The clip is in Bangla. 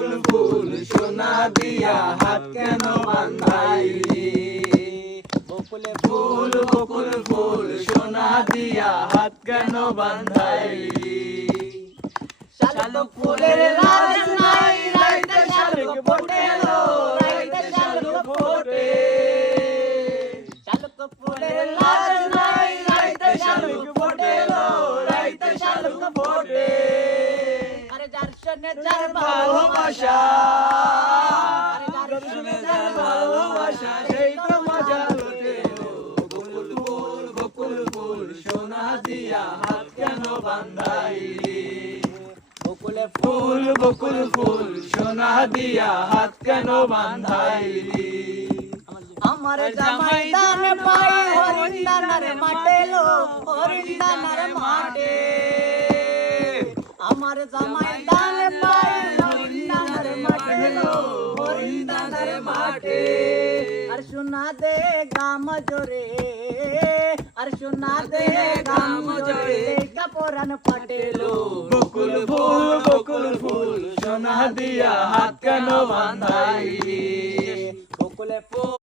বকুল ফুল সোনা দিয়া হাত কেন বান্ধাইলি বকুল ফুল সোনা দিয়া হাত কেন বান্ধাইলি শালুক ফুলের লাজ নাই রাইতে শালুক ফোটেলো রাইতে শালুক ফোটে শালুক ফুলের লাজ নাই রাইতে শালুক ফোটেলো রাইতে শালুক ফোটে আরে যার সনে যার ভালোবাসা আরে যার সনে যার ভালোবাসা সেই তো মজা লুটে বকুল ফুল সোনা দিয়া হাত কেন বান্ধাইলি বকুল ফুল সোনা দিয়া হাত কেন বান্ধাইলি আমার জামাই দান পাই হরিন্দানার মাঠে লো হরিন্দানার মাঠে আমার জামাই দান পাই হরিন্দানার মাঠে লো হরিন্দানার মাঠে আর সোনা দে গাম জোরে আর সোনা দে গাম জোরে কাপড়ান ফাটেলো বকুল ফুল সোনা দিয়া হাত কেন বান্ধাইলি